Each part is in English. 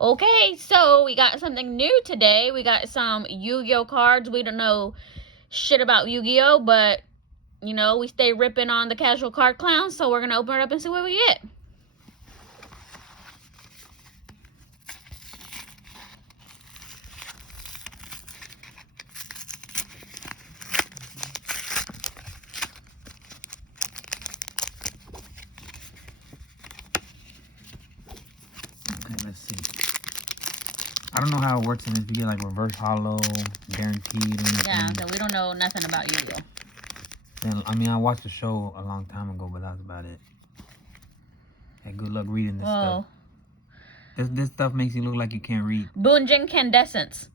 Okay, so we got something new today. We got some Yu-Gi-Oh cards. We don't know shit about Yu-Gi-Oh, but you know, we stay ripping on the casual card clowns, so we're gonna open it up and see what we get. Okay, let's see. I don't know how it works in this video, like reverse hollow, guaranteed, or anything. Yeah, so we don't know nothing about Yu-Gi-Oh. Then, I mean, I watched the show a long time ago, but that's about it. Hey, good luck reading this stuff. This stuff makes you look like you can't read. Bunjin Candescence.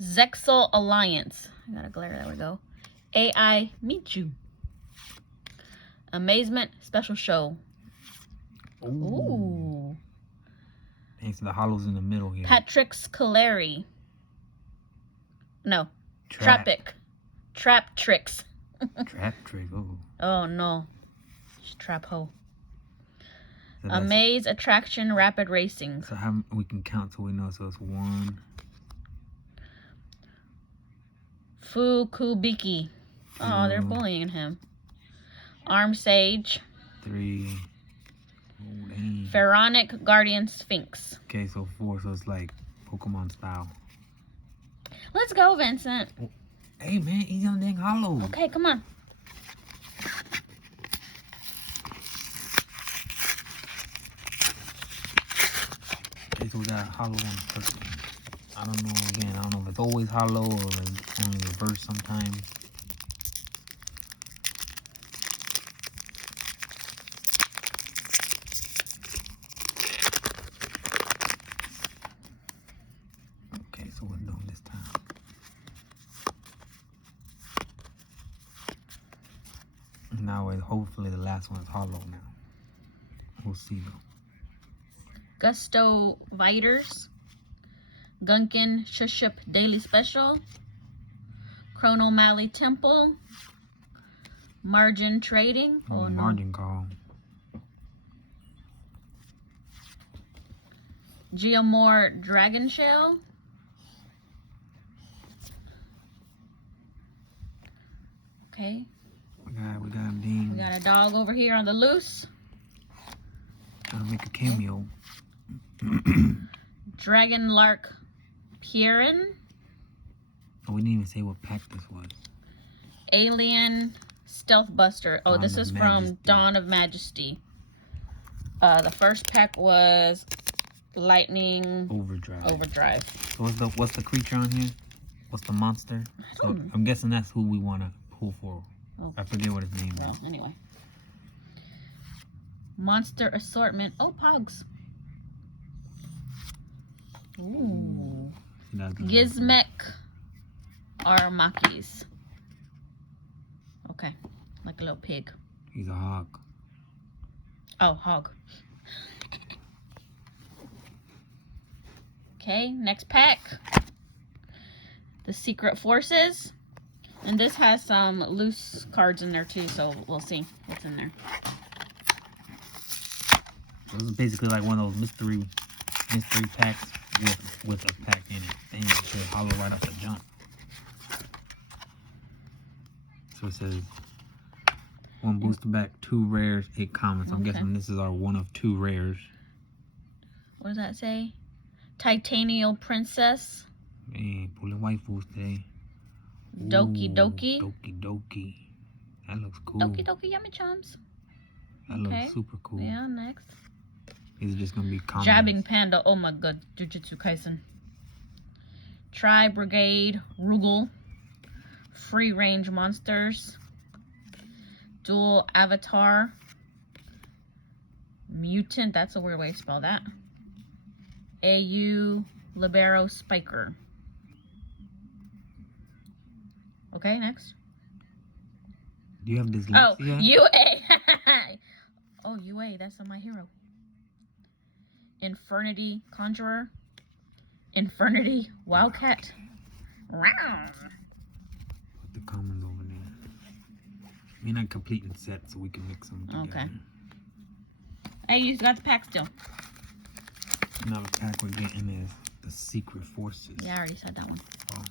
Zexal Alliance. I gotta glare, there we go. AI Michu. Amazement Special Show. Ooh. Thanks to the hollows in the middle here. Patrick's Kaleri. No. Trap. Trap Tricks. Trap trick. Ooh. Oh no. Just trap hoe. So Amaze Attraction Rapid Racing. So how we can count till we know. So it's 1. Fukubiki. Oh, they're bullying him. Arm Sage. 3. Oh, dang. Pharaonic Guardian Sphinx. Okay, so 4. So it's like Pokemon style. Let's go, Vincent. Hey, man, easy on the dang hollow. Okay, come on. Okay, so we got hollow on the first one. I don't know, again, I don't know if it's always hollow or it's only reverse sometimes. Okay, so we're doing this time. Now, hopefully the last one is hollow now. We'll see though. Gusto Viters. Gunkin Shuship Daily Special. Chrono Mally Temple. Margin Trading. Oh, margin call. Geomore Dragon Shell. Okay. We got him ding. We got a dog over here on the loose. Trying to make a cameo. Dragon Lark Pierin. Oh, we didn't even say what pack this was. Alien Stealth Buster. Oh, this is from Dawn of Majesty. The first pack was Lightning Overdrive. So what's the creature on here? What's the monster? So I'm guessing that's who we want to pull for. Oh. I forget what his name is. Well, anyway. Monster Assortment. Oh, Pogs. Ooh. Gizmek Armakis. Okay. Like a little pig. He's a hog. Oh, hog. Okay, next pack. The Secret Forces. And this has some loose cards in there too, so we'll see what's in there. So this is basically like one of those mystery packs with a pack in it. And you should hollow right off the jump. So it says 1 booster back, 2 rares, 8 commons. I'm guessing this is our 1 of 2 rares. What does that say? Titanial Princess. Man, pulling waifus today. Doki Doki. Doki Doki. That looks cool. Doki Doki Yummy Chums. That looks super cool. Yeah, next. These are just going to be commons. Jabbing Panda. Oh my god. Jujutsu Kaisen. Tri Brigade. Rugal. Free Range Monsters. Dual Avatar. Mutant. That's a weird way to spell that. AU Libero Spiker. Okay, next. Do you have dyslexia? Oh, UA. Oh, UA. That's on My Hero. Infernity Conjurer. Infernity Wildcat. Wow. Put the commons over there. We're not completing sets, so we can mix them together. Okay. Hey, you got the pack still. Another pack we're getting is the Secret Forces. Yeah, I already said that one. Oh.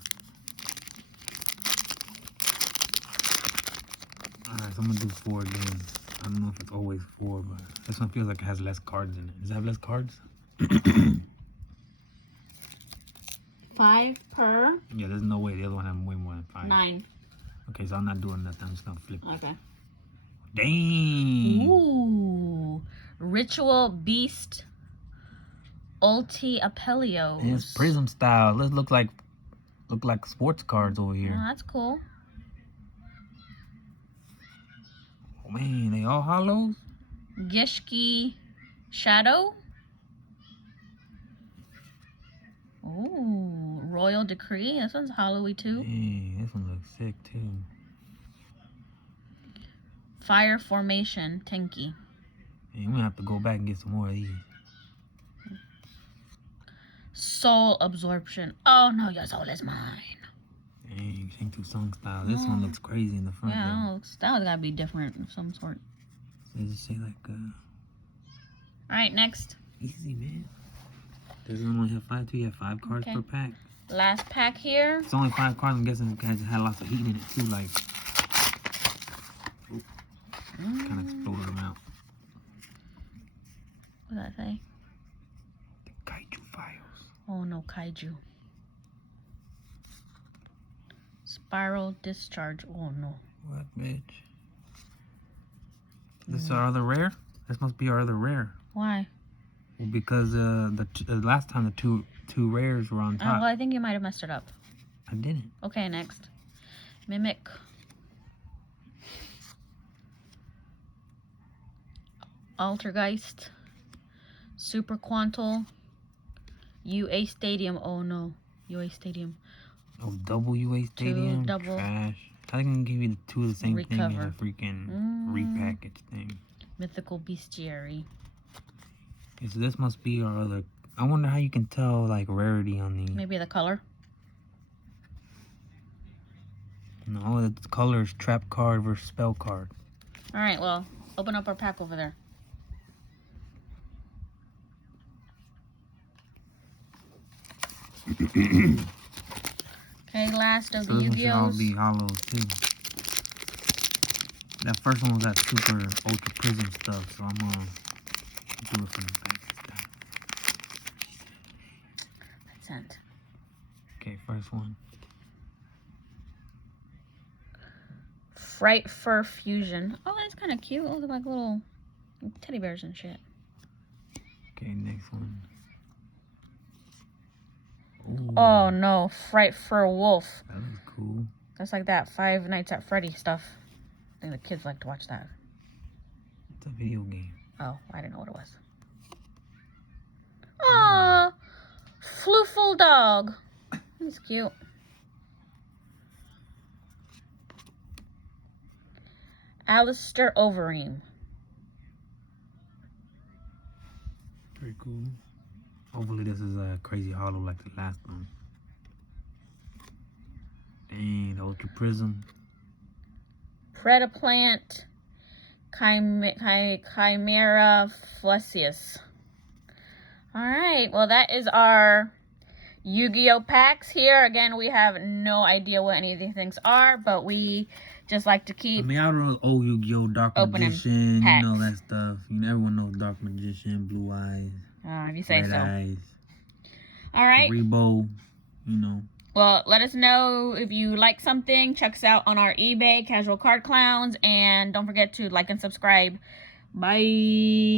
Alright, so I'm gonna do 4 again. I don't know if it's always 4, but this one feels like it has less cards in it. Does it have less cards? 5 per. Yeah, there's no way the other one has way more than 5. 9. Okay, so I'm not doing nothing. I'm just gonna flip. Okay. Dang. Ooh. Ritual Beast Ulti Apelios. And it's prism style. Let's look like sports cards over here. Oh, that's cool. Oh, man, they all hollows? Gishki Shadow. Ooh, Royal Decree. This one's hollowy too. Dang, this one looks sick too. Fire Formation Tenki. Hey, we're gonna have to go back and get some more of these. Soul Absorption. Oh no, your soul is mine. Dang, Shang Tsung style. This one looks crazy in the front. Yeah, though. that one's gotta be different of some sort. Does it say like Alright, next. easy, man? Does it only have 5 too? You have 5 cards Okay. per pack? Last pack here. It's only 5 cards. I'm guessing it had lots of heat in it too, like kind of exploded them out. What does that say? The Kaiju Files. Oh no, Kaiju. Spiral Discharge. Oh no. What, bitch? This our other rare? This must be our other rare. Why? Well, because the last time the two rares were on Oh, top. well, I think you might have messed it up. I didn't. Okay, next. Mimic. Altergeist. Super Quantal. UA Stadium. Oh no. UA Stadium. Oh, double UA Stadium. double. Trash. I think I can give you the 2 of the same thing Recover. in a freaking repackaged thing. Mythical Bestiary. Okay, so this must be our other. I wonder how you can tell like rarity on these. Maybe the color. No, the color is trap card versus spell card. Alright, well, open up our pack over there. Okay, last of So the this one should all Yu-Gi-Ohs. be hollows too. That first one was that super ultra prism stuff, so I'm gonna do it from the back this time. Sent. Okay, first one. Fright Fur Fusion. Oh, that's kind of cute. Those are like little teddy bears and shit. Okay, next one. Ooh, Oh no, Fright Fur Wolf. that looks cool. That's like that Five Nights at Freddy stuff. I think the kids like to watch that. It's a video game. Oh, I didn't know what it was. Aww, Flooful Dog. He's cute. Alistair Overeem. Pretty cool. Hopefully this is a crazy hollow like the last one. Dang, the Ultra Prism. Predaplant. Chimera Flesius. Alright, well that is our Yu-Gi-Oh packs here. Again, we have no idea what any of these things are, but we just like to I keep mean, I don't know old Yu-Gi-Oh, Dark opening Magician, packs. you know that stuff. You know, everyone knows Dark Magician, Blue Eyes, if you say Red so. Eyes, Alright. Rebo, you know. Well, let us know if you like something. Check us out on our eBay, Casual Card Clowns. And don't forget to like and subscribe. Bye.